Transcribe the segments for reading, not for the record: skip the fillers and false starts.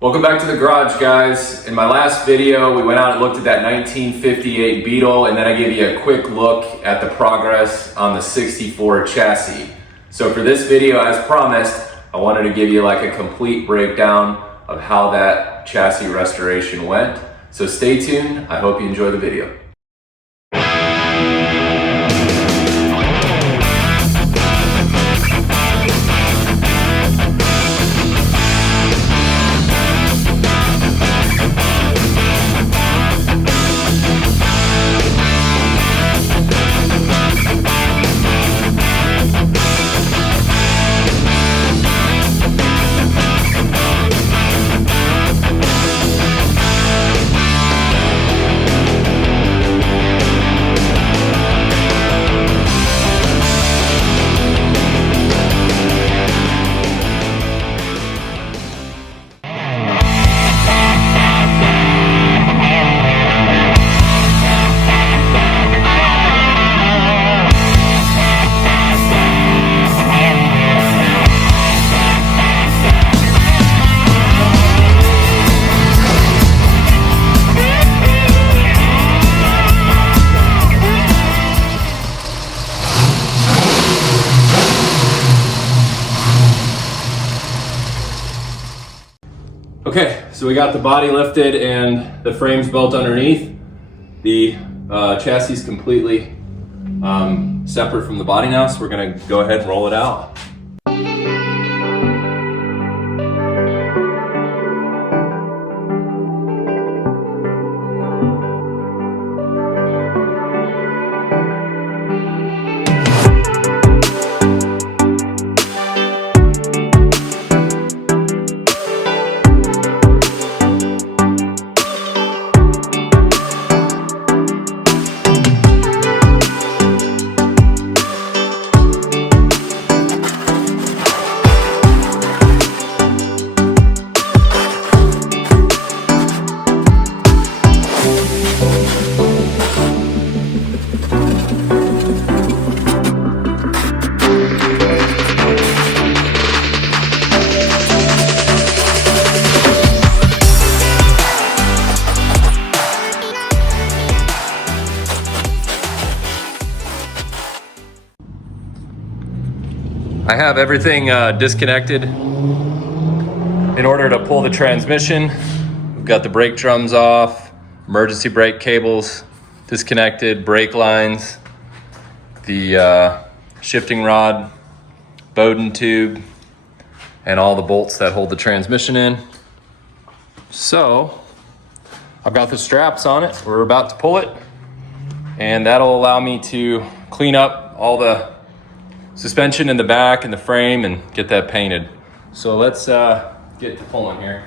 Welcome back to the garage, guys. In my last video, we went out and looked at that 1958 Beetle, and then I gave you a quick look at the progress on the 64 chassis. So for this video, as promised, I wanted to give you like a complete breakdown of how that chassis restoration went. So stay tuned. I hope you enjoy the video. Okay, so we got the body lifted and the frames built underneath. The chassis is completely separate from the body now, so we're gonna go ahead and roll it out. I have everything disconnected in order to pull the transmission. We've got the brake drums off, emergency brake cables disconnected, brake lines, the shifting rod, Bowden tube, and all the bolts that hold the transmission in. So I've got the straps on it. We're about to pull it, and that'll allow me to clean up all the suspension in the back and the frame and get that painted. So let's get to pulling here.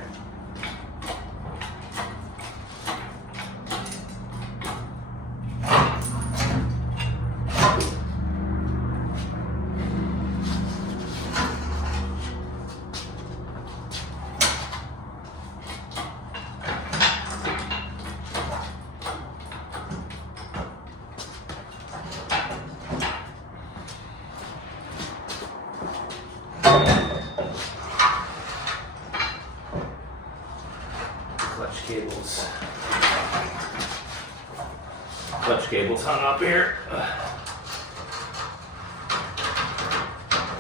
Clutch cables hung up here.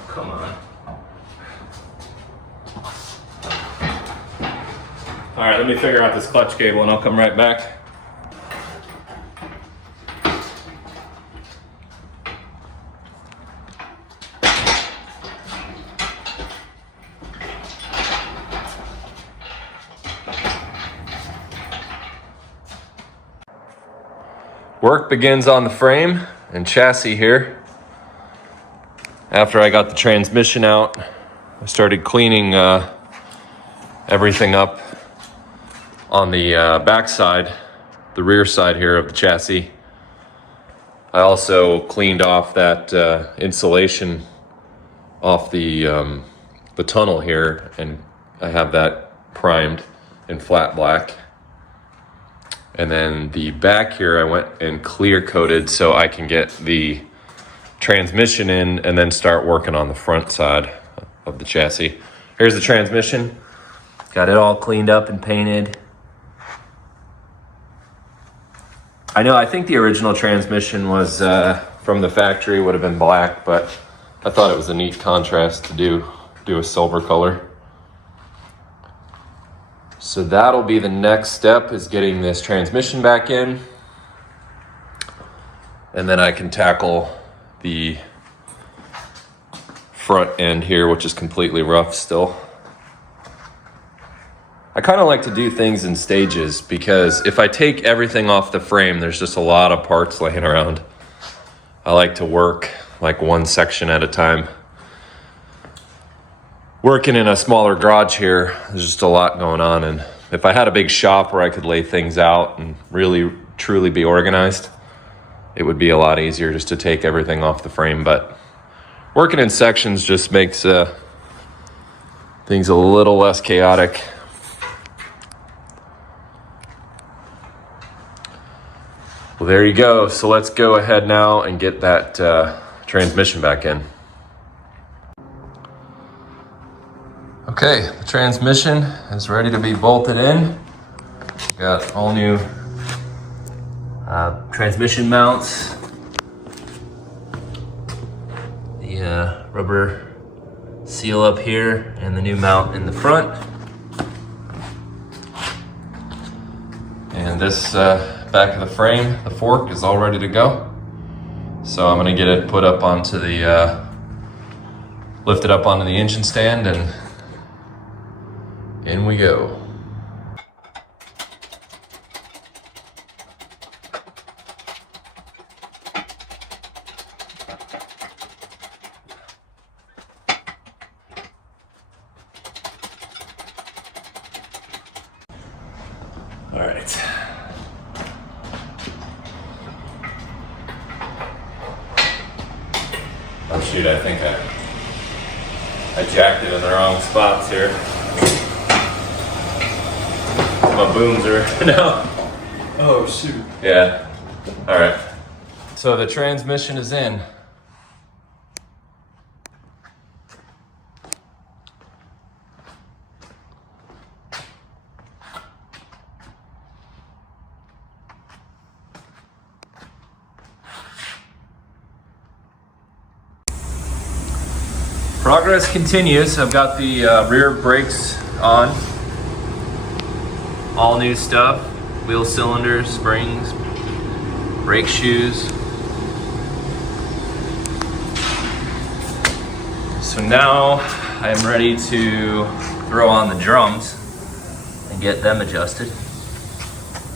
Come on. All right, let me figure out this clutch cable and I'll come right back. Work begins on the frame and chassis here. After I got the transmission out, I started cleaning everything up on the back side, the rear side here of the chassis. I also cleaned off that insulation off the tunnel here, and I have that primed in flat black. And then the back here, I went and clear coated so I can get the transmission in and then start working on the front side of the chassis. Here's the transmission. Got it all cleaned up and painted. I think the original transmission was from the factory, would have been black, but I thought it was a neat contrast to do a silver color. So that'll be the next step, is getting this transmission back in. And then I can tackle the front end here, which is completely rough still. I kind of like to do things in stages, because if I take everything off the frame, there's just a lot of parts laying around. I like to work like one section at a time. Working in a smaller garage here, there's just a lot going on, and if I had a big shop where I could lay things out and really truly be organized, it would be a lot easier just to take everything off the frame. But working in sections just makes things a little less chaotic. Well, there you go. So let's go ahead now and get that transmission back in. Okay, the transmission is ready to be bolted in. Got all new transmission mounts. The rubber seal up here and the new mount in the front. And this back of the frame, the fork, is all ready to go. So I'm gonna get it put up onto the, lifted up onto the engine stand, and in we go. All right. Oh shoot, I think I jacked it in the wrong spots here. My booms are, no. Oh shoot. Yeah, all right. So the transmission is in. Progress continues. I've got the rear brakes on. All new stuff. Wheel cylinders, springs, brake shoes. So now I'm ready to throw on the drums and get them adjusted.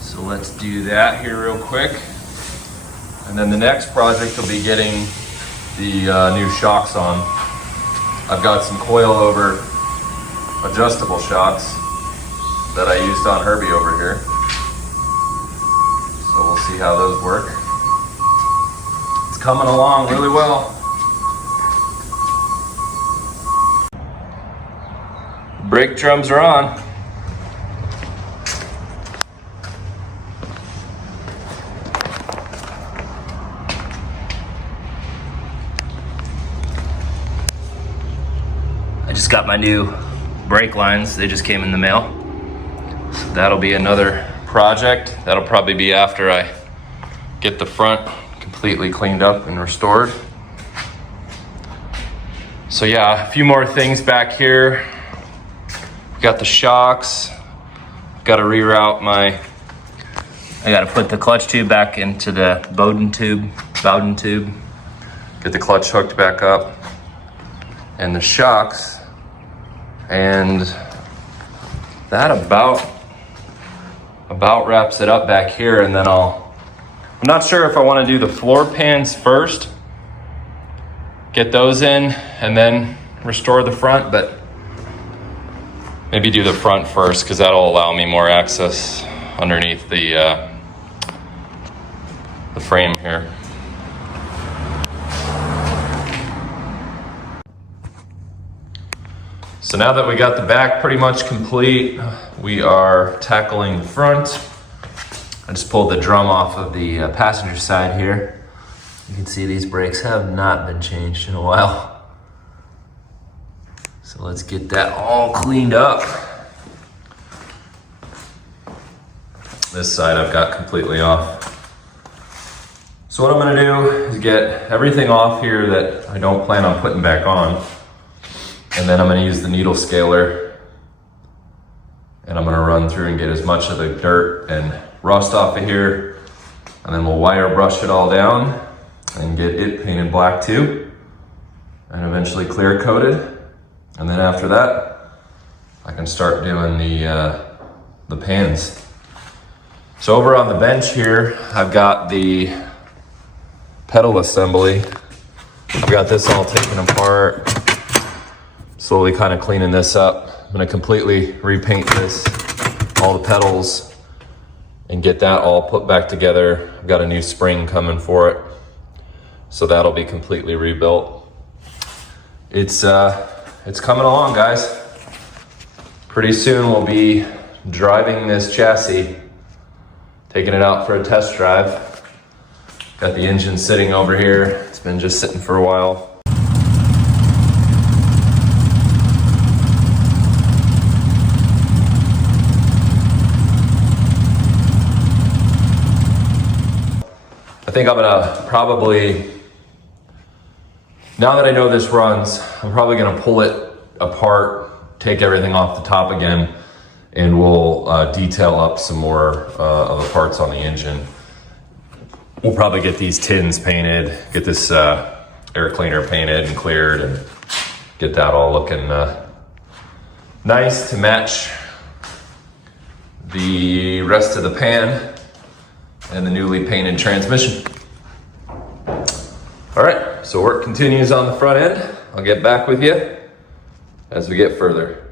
So let's do that here real quick. And then the next project will be getting the new shocks on. I've got some coilover adjustable shocks that I used on Herbie over here. So we'll see how those work. It's coming along really well. Brake drums are on. I just got my new brake lines. They just came in the mail. So that'll be another project. That'll probably be after I get the front completely cleaned up and restored. So yeah, a few more things back here. Got the shocks. Got to reroute I got to put the clutch tube back into the Bowden tube. Get the clutch hooked back up. And the shocks. And that about wraps it up back here. And then I'm not sure if I want to do the floor pans first, get those in, and then restore the front, but maybe do the front first, because that'll allow me more access underneath the frame here. So now that we got the back pretty much complete, we are tackling the front. I just pulled the drum off of the passenger side here. You can see these brakes have not been changed in a while. So let's get that all cleaned up. This side I've got completely off. So what I'm gonna do is get everything off here that I don't plan on putting back on. And then I'm gonna use the needle scaler and I'm gonna run through and get as much of the dirt and rust off of here. And then we'll wire brush it all down and get it painted black too. And eventually clear coated. And then after that, I can start doing the pans. So over on the bench here, I've got the pedal assembly. I've got this all taken apart. Slowly kind of cleaning this up. I'm gonna completely repaint this, all the pedals, and get that all put back together. I've got a new spring coming for it. So that'll be completely rebuilt. It's coming along, guys. Pretty soon we'll be driving this chassis, taking it out for a test drive. Got the engine sitting over here. It's been just sitting for a while. I think I'm gonna probably, now that I know this runs, I'm probably gonna pull it apart, take everything off the top again, and we'll detail up some more of the parts on the engine. We'll probably get these tins painted, get this air cleaner painted and cleared, and get that all looking nice to match the rest of the pan and the newly painted transmission. All right, so work continues on the front end. I'll get back with you as we get further.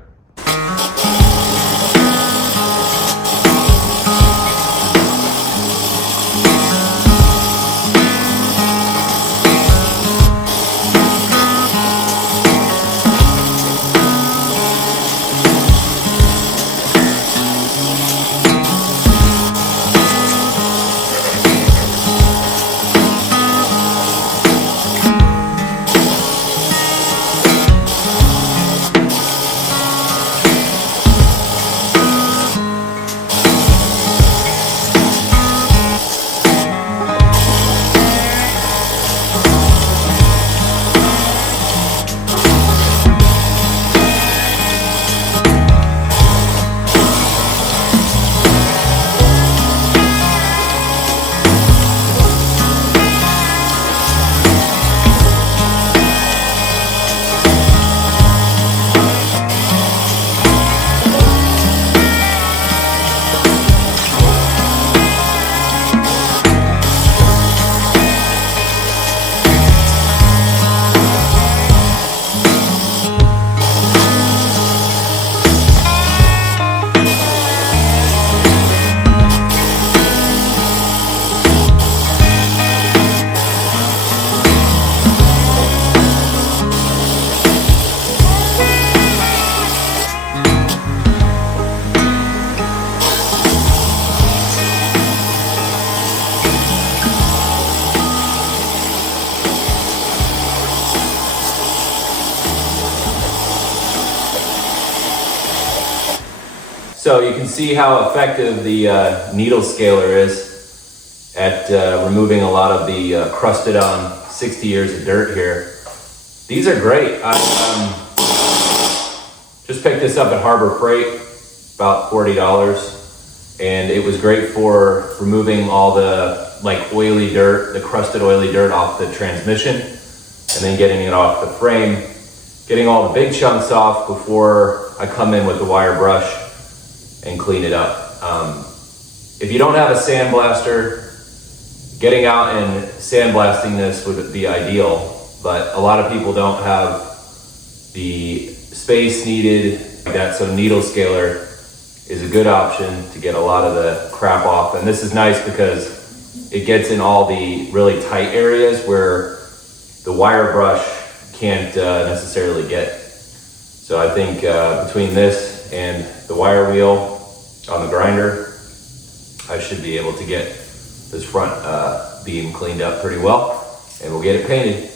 So you can see how effective the needle scaler is at removing a lot of the crusted on 60 years of dirt here. These are great. I just picked this up at Harbor Freight, about $40, and it was great for removing all the oily dirt, the crusted oily dirt off the transmission, and then getting it off the frame, getting all the big chunks off before I come in with the wire brush and clean it up. If you don't have a sandblaster, getting out and sandblasting this would be ideal, but a lot of people don't have the space needed like that, so needle scaler is a good option to get a lot of the crap off. And this is nice because it gets in all the really tight areas where the wire brush can't necessarily get. So I think between this and the wire wheel on the grinder, I should be able to get this front beam cleaned up pretty well, and we'll get it painted.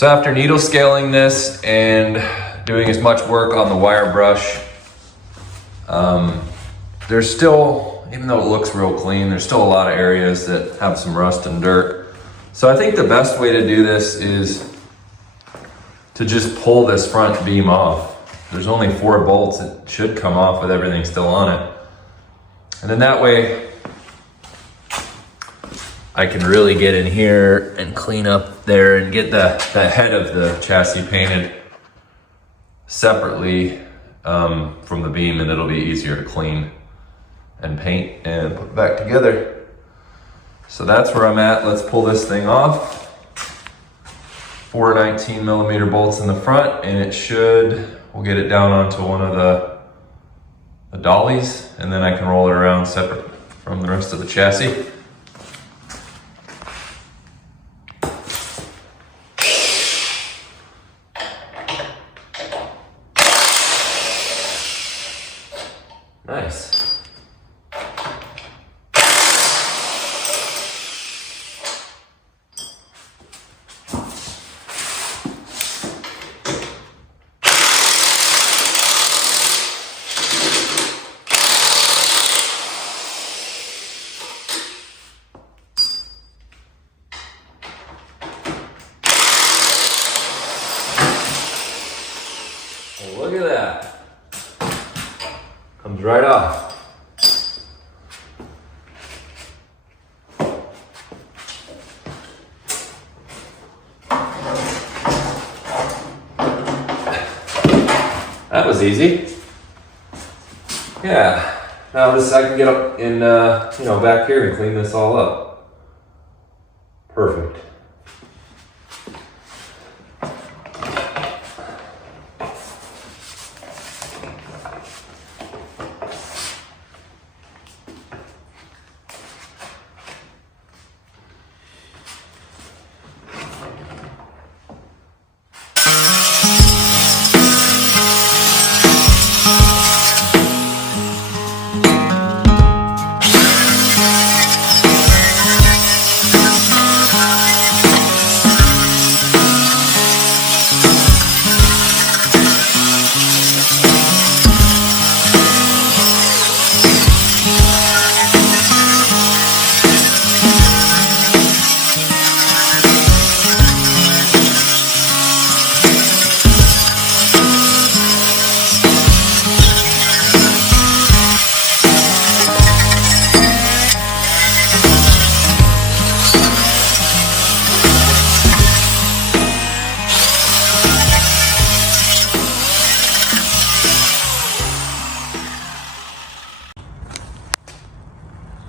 So after needle scaling this and doing as much work on the wire brush, there's still, even though it looks real clean, there's still a lot of areas that have some rust and dirt. So I think the best way to do this is to just pull this front beam off. There's only 4 bolts. It should come off with everything still on it. And then that way, I can really get in here and clean up there and get the head of the chassis painted separately from the beam, and it'll be easier to clean and paint and put back together. So that's where I'm at. Let's pull this thing off. 4 19mm bolts in the front, and we'll get it down onto one of the dollies, and then I can roll it around separate from the rest of the chassis. Nice. Look at that. Comes right off. That was easy. Yeah. Now I can get up in, back here and clean this all up. Perfect.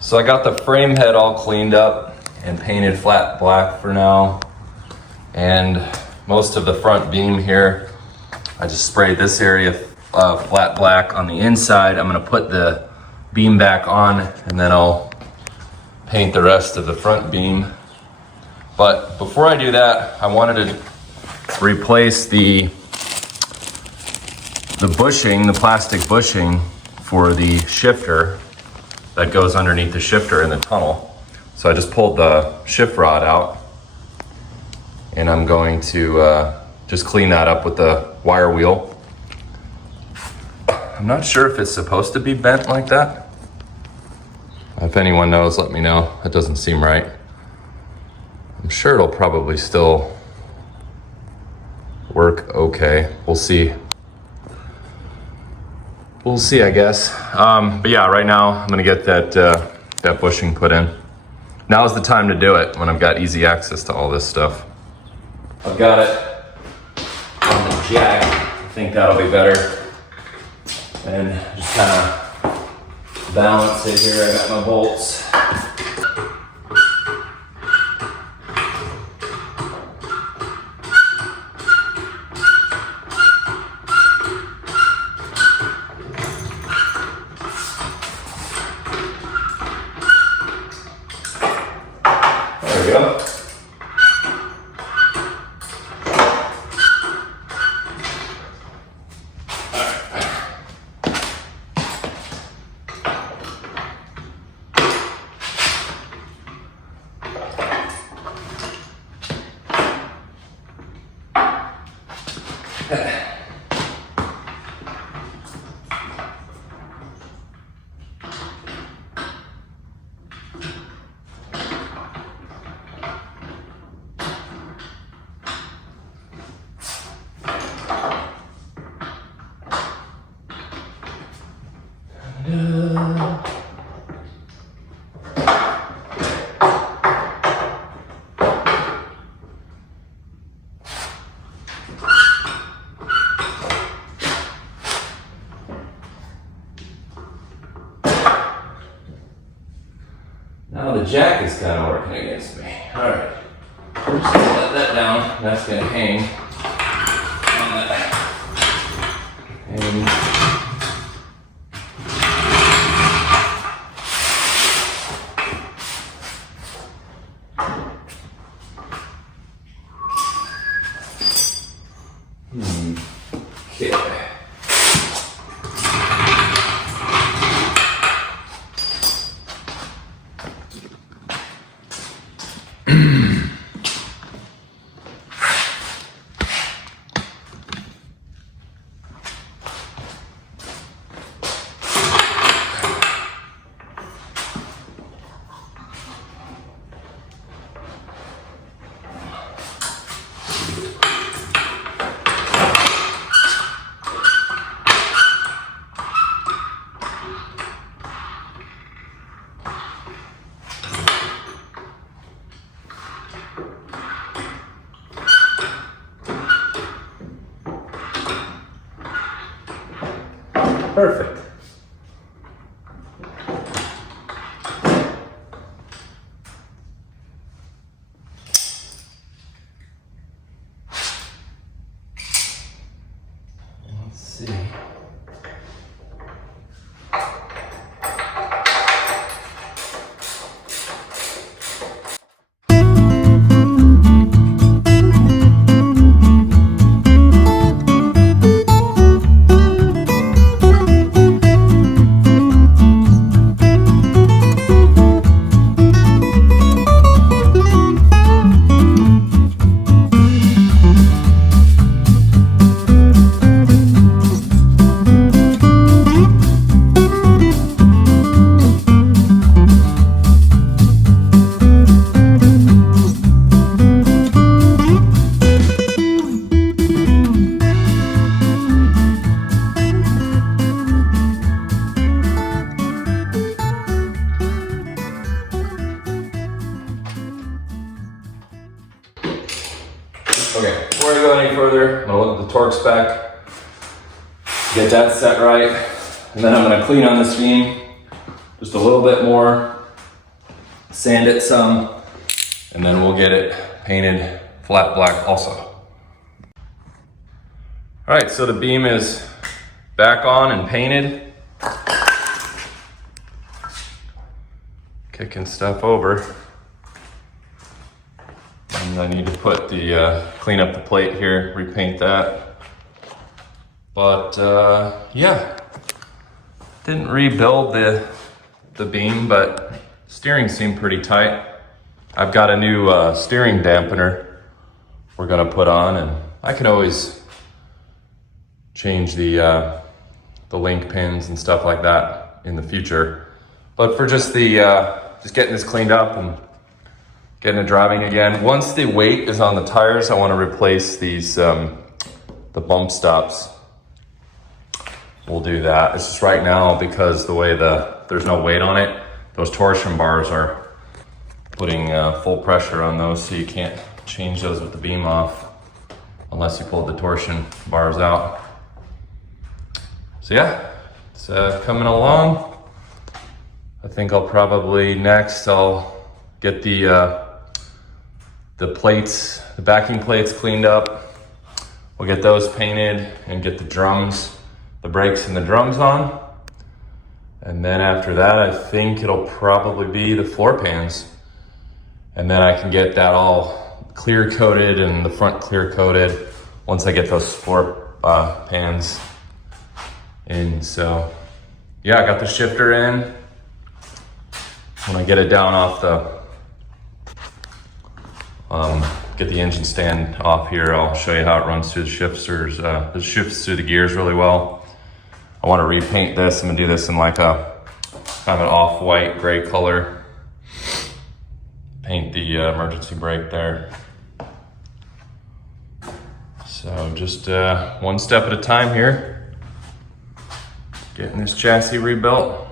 So I got the frame head all cleaned up and painted flat black for now. And most of the front beam here, I just sprayed this area flat black on the inside. I'm gonna put the beam back on and then I'll paint the rest of the front beam. But before I do that, I wanted to replace the bushing, the plastic bushing for the shifter that goes underneath the shifter in the tunnel. So I just pulled the shift rod out and I'm going to just clean that up with the wire wheel. I'm not sure if it's supposed to be bent like that. If anyone knows, let me know. It doesn't seem right. I'm sure it'll probably still work okay. We'll see. We'll see, I guess. But yeah, right now I'm gonna get that bushing put in. Now's the time to do it when I've got easy access to all this stuff. I've got it on the jack. I think that'll be better. And just kind of balance it here. I got my bolts. There we go. Now the jack is kind of working against me. All right, we're just gonna let that down. That's gonna hang. And okay. Perfect. Let's see. Okay, before I go any further, I'm gonna look at the torque spec, get that set right, and then I'm gonna clean on this beam just a little bit more, sand it some, and then we'll get it painted flat black also. All right, so the beam is back on and painted. Kicking stuff over. And I need to put the, clean up the plate here, repaint that. But yeah, didn't rebuild the beam, but steering seemed pretty tight. I've got a new steering dampener we're gonna put on, and I can always change the link pins and stuff like that in the future. But for just the, just getting this cleaned up and getting it driving again. Once the weight is on the tires, I want to replace these, the bump stops. We'll do that. It's just right now, because the way there's no weight on it, those torsion bars are putting full pressure on those, so you can't change those with the beam off unless you pull the torsion bars out. So yeah, it's coming along. I think I'll probably next, I'll get the plates, the backing plates cleaned up. We'll get those painted and get the drums, the brakes and the drums on. And then after that, I think it'll probably be the floor pans. And then I can get that all clear coated and the front clear coated once I get those floor pans in. So yeah, I got the shifter in. When I get it down off the, get the engine stand off here, I'll show you how it runs through the shifters. It shifts through the gears really well. I want to repaint this. I'm gonna do this in like a kind of an off-white gray color. Paint the emergency brake there. So just one step at a time here. Getting this chassis rebuilt.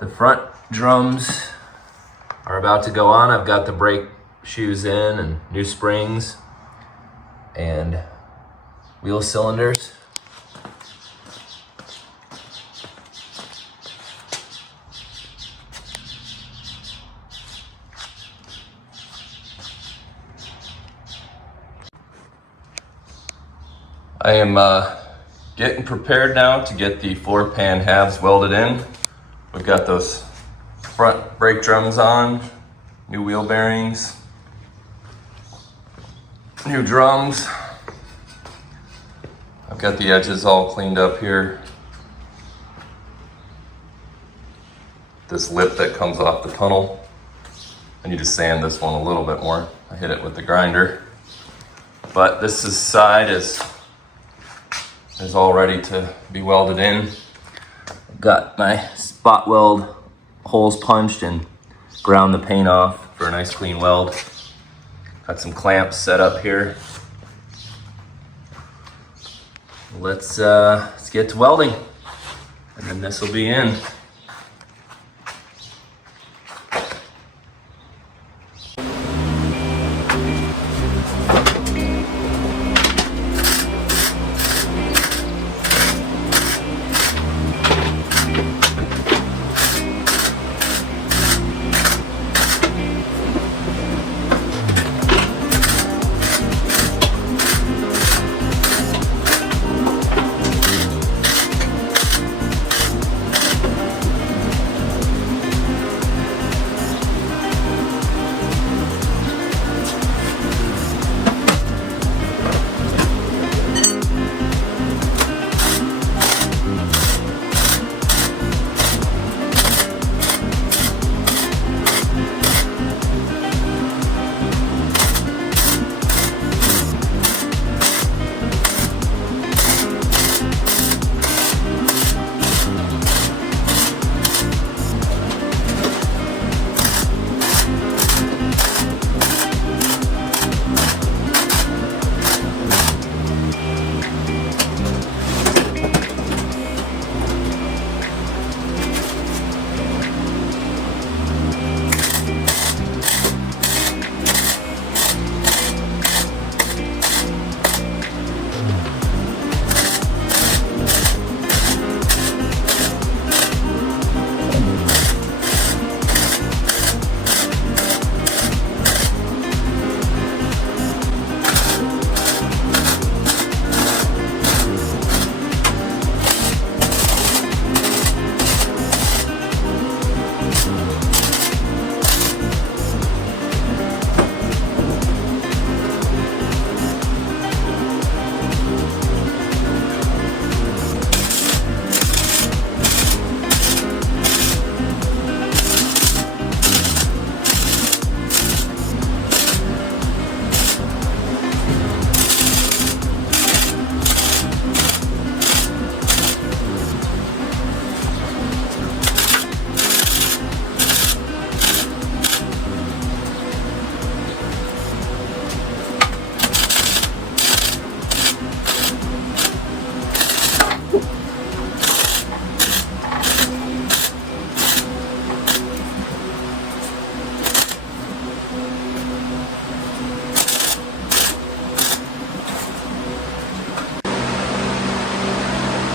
The front drums are about to go on. I've got the brake shoes in and new springs and wheel cylinders. I am getting prepared now to get the floor pan halves welded in. We've got those front brake drums on, new wheel bearings, new drums. I've got the edges all cleaned up here. This lip that comes off the tunnel, I need to sand this one a little bit more. I hit it with the grinder. But this side is all ready to be welded in. I've got my spot weld holes punched and ground the paint off for a nice clean weld. Got some clamps set up here. Let's get to welding, and then this will be in.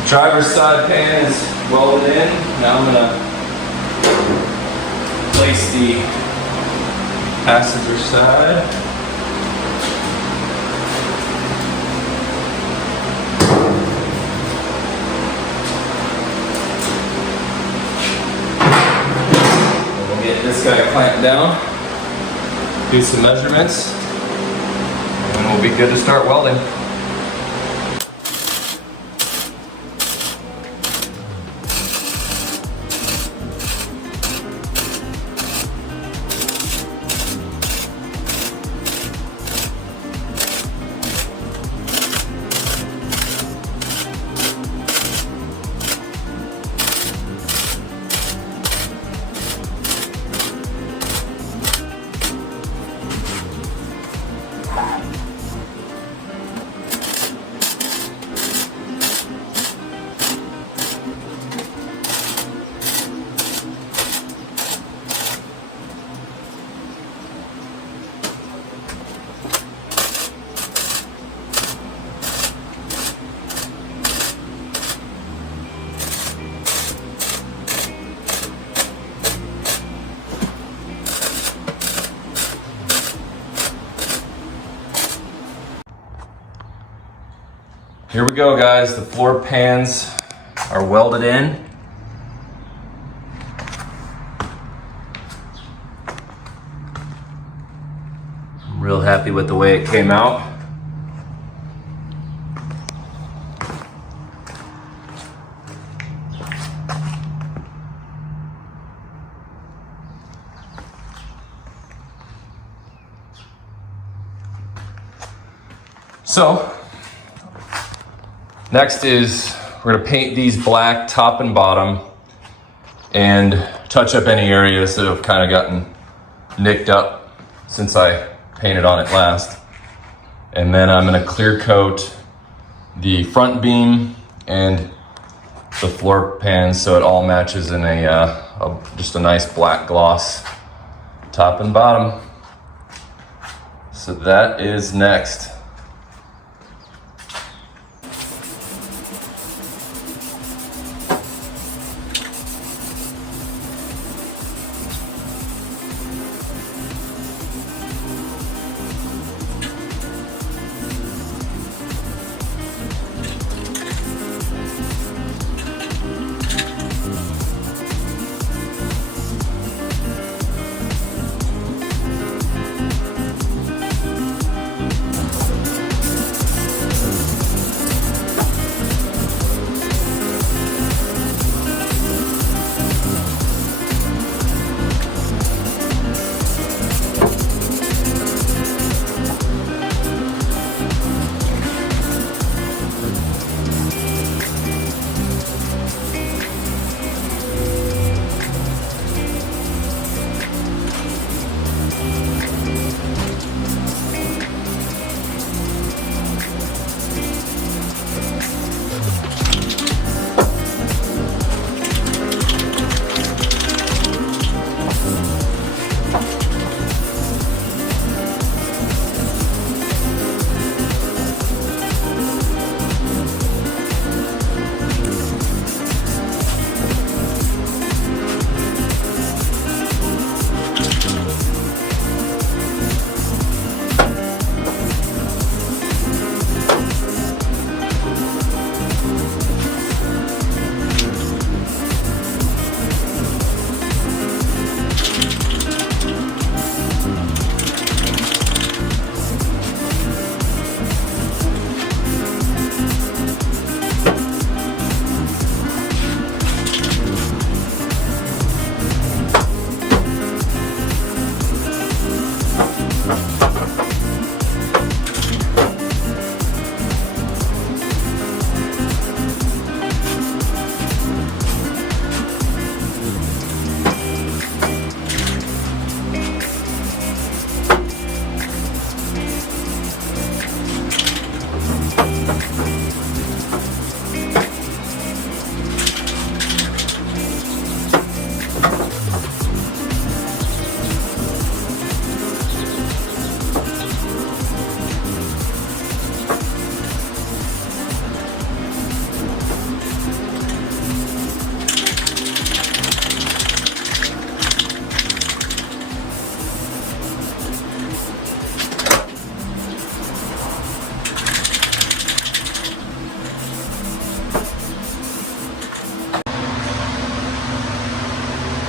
Driver's side pan is welded in. Now I'm gonna place the passenger side. And we'll get this guy clamped down, do some measurements, and we'll be good to start welding. Here we go, guys. The floor pans are welded in. I'm real happy with the way it came out. So, next is we're gonna paint these black top and bottom and touch up any areas that have kind of gotten nicked up since I painted on it last. And then I'm gonna clear coat the front beam and the floor pans so it all matches in just a nice black gloss top and bottom. So that is next.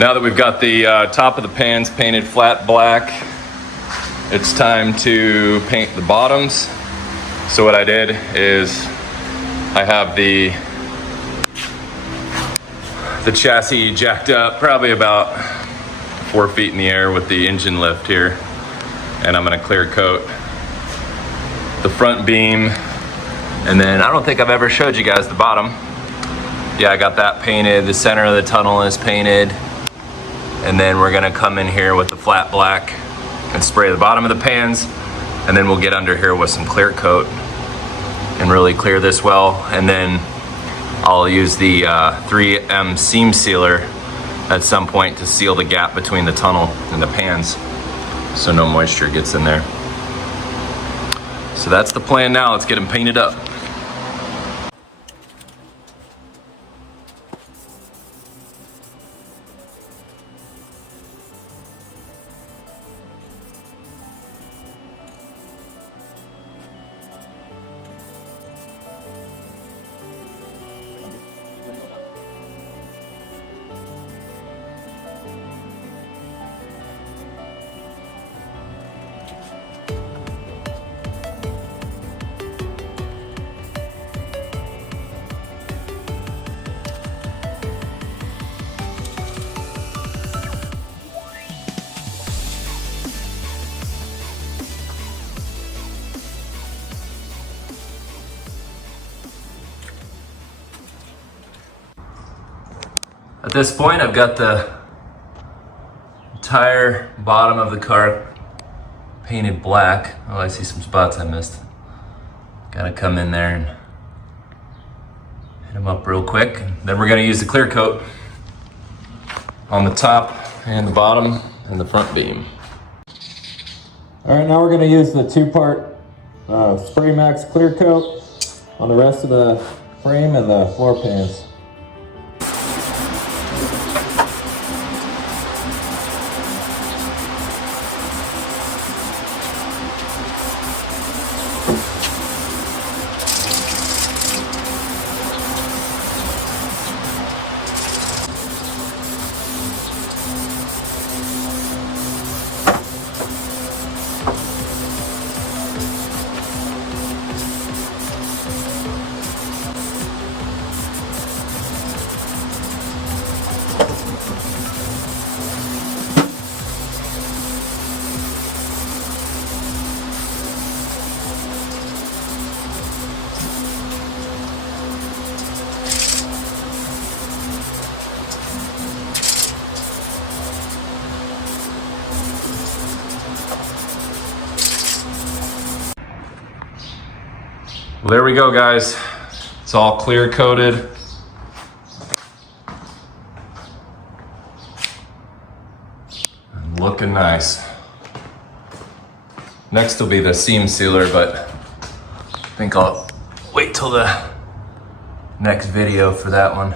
Now that we've got the top of the pans painted flat black, it's time to paint the bottoms. So what I did is I have the chassis jacked up probably about 4 feet in the air with the engine lift here. And I'm gonna clear coat the front beam. And then I don't think I've ever showed you guys the bottom. Yeah, I got that painted. The center of the tunnel is painted. And then we're gonna come in here with the flat black and spray the bottom of the pans. And then we'll get under here with some clear coat and really clear this well. And then I'll use the 3M seam sealer at some point to seal the gap between the tunnel and the pans so no moisture gets in there. So that's the plan now. Let's get them painted up. this point, I've got the entire bottom of the car painted black. Oh, I see some spots I missed. Gotta come in there and hit them up real quick. Then we're gonna use the clear coat on the top and the bottom and the front beam. All right, now we're gonna use the two-part Spray Max clear coat on the rest of the frame and the floor pans. Well, there we go, guys. It's all clear coated. And looking nice. Next will be the seam sealer, but I think I'll wait till the next video for that one.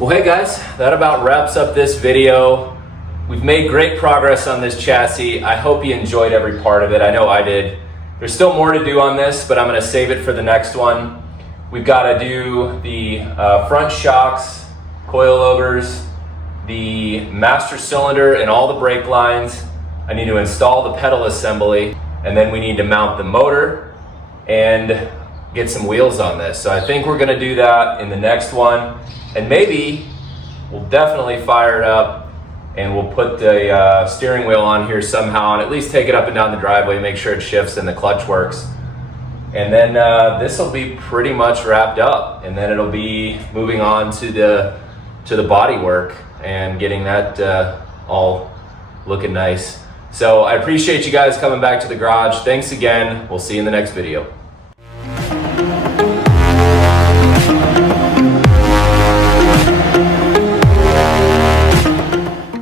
Well, hey guys, that about wraps up this video. We've made great progress on this chassis. I hope you enjoyed every part of it. I know I did. There's still more to do on this, but I'm gonna save it for the next one. We've gotta do the front shocks, coilovers, the master cylinder and all the brake lines. I need to install the pedal assembly, and then we need to mount the motor and get some wheels on this. So I think we're gonna do that in the next one. And maybe we'll definitely fire it up and we'll put the steering wheel on here somehow and at least take it up and down the driveway, make sure it shifts and the clutch works. And then this will be pretty much wrapped up, and then it'll be moving on to the body work and getting that all looking nice. So I appreciate you guys coming back to the garage. Thanks again. We'll see you in the next video.